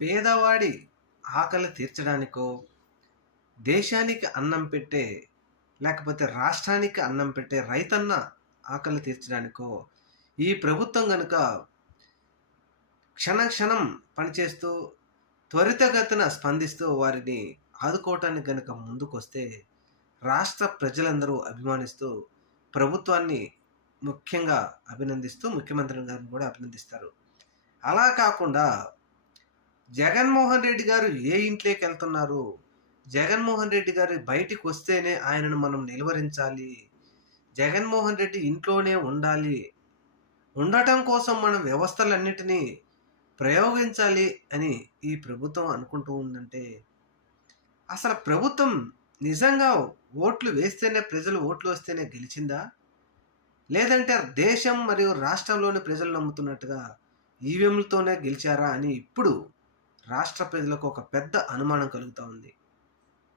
పేదవాడి ఆకలి తీర్చడానికో, దేశానికి అన్నం పెట్టే లేకపోతే రాష్ట్రానికి అన్నం పెట్టే రైతన్న ఆకలి తీర్చడానికో ఈ ప్రభుత్వం గనుక క్షణం పనిచేస్తూ త్వరితగతిన స్పందిస్తూ వారిని ఆదుకోవటానికి గనుక ముందుకొస్తే రాష్ట్ర ప్రజలందరూ అభిమానిస్తూ ప్రభుత్వాన్ని ముఖ్యంగా అభినందిస్తూ ముఖ్యమంత్రి గారిని కూడా అభినందిస్తారు. అలా కాకుండా జగన్మోహన్ రెడ్డి గారు ఏ ఇంట్లోకి వెళ్తున్నారు, జగన్మోహన్ రెడ్డి గారు బయటికి వస్తేనే ఆయనను మనం నిలువరించాలి, జగన్మోహన్ రెడ్డి ఇంట్లోనే ఉండాలి, ఉండటం కోసం మనం వ్యవస్థలన్నిటినీ ప్రయోగించాలి అని ఈ ప్రభుత్వం అనుకుంటూ ఉందంటే, అసలు ప్రభుత్వం నిజంగా ఓట్లు వేస్తేనే ప్రజలు ఓట్లు వస్తేనే గెలిచిందా? లేదంటే దేశం మరియు రాష్ట్రంలోని ప్రజలు నమ్ముతున్నట్టుగా ఈవీఎంలతోనే గెలిచారా అని ఇప్పుడు రాష్ట్ర ప్రజలకు ఒక పెద్ద అనుమానం కలుగుతా ఉంది.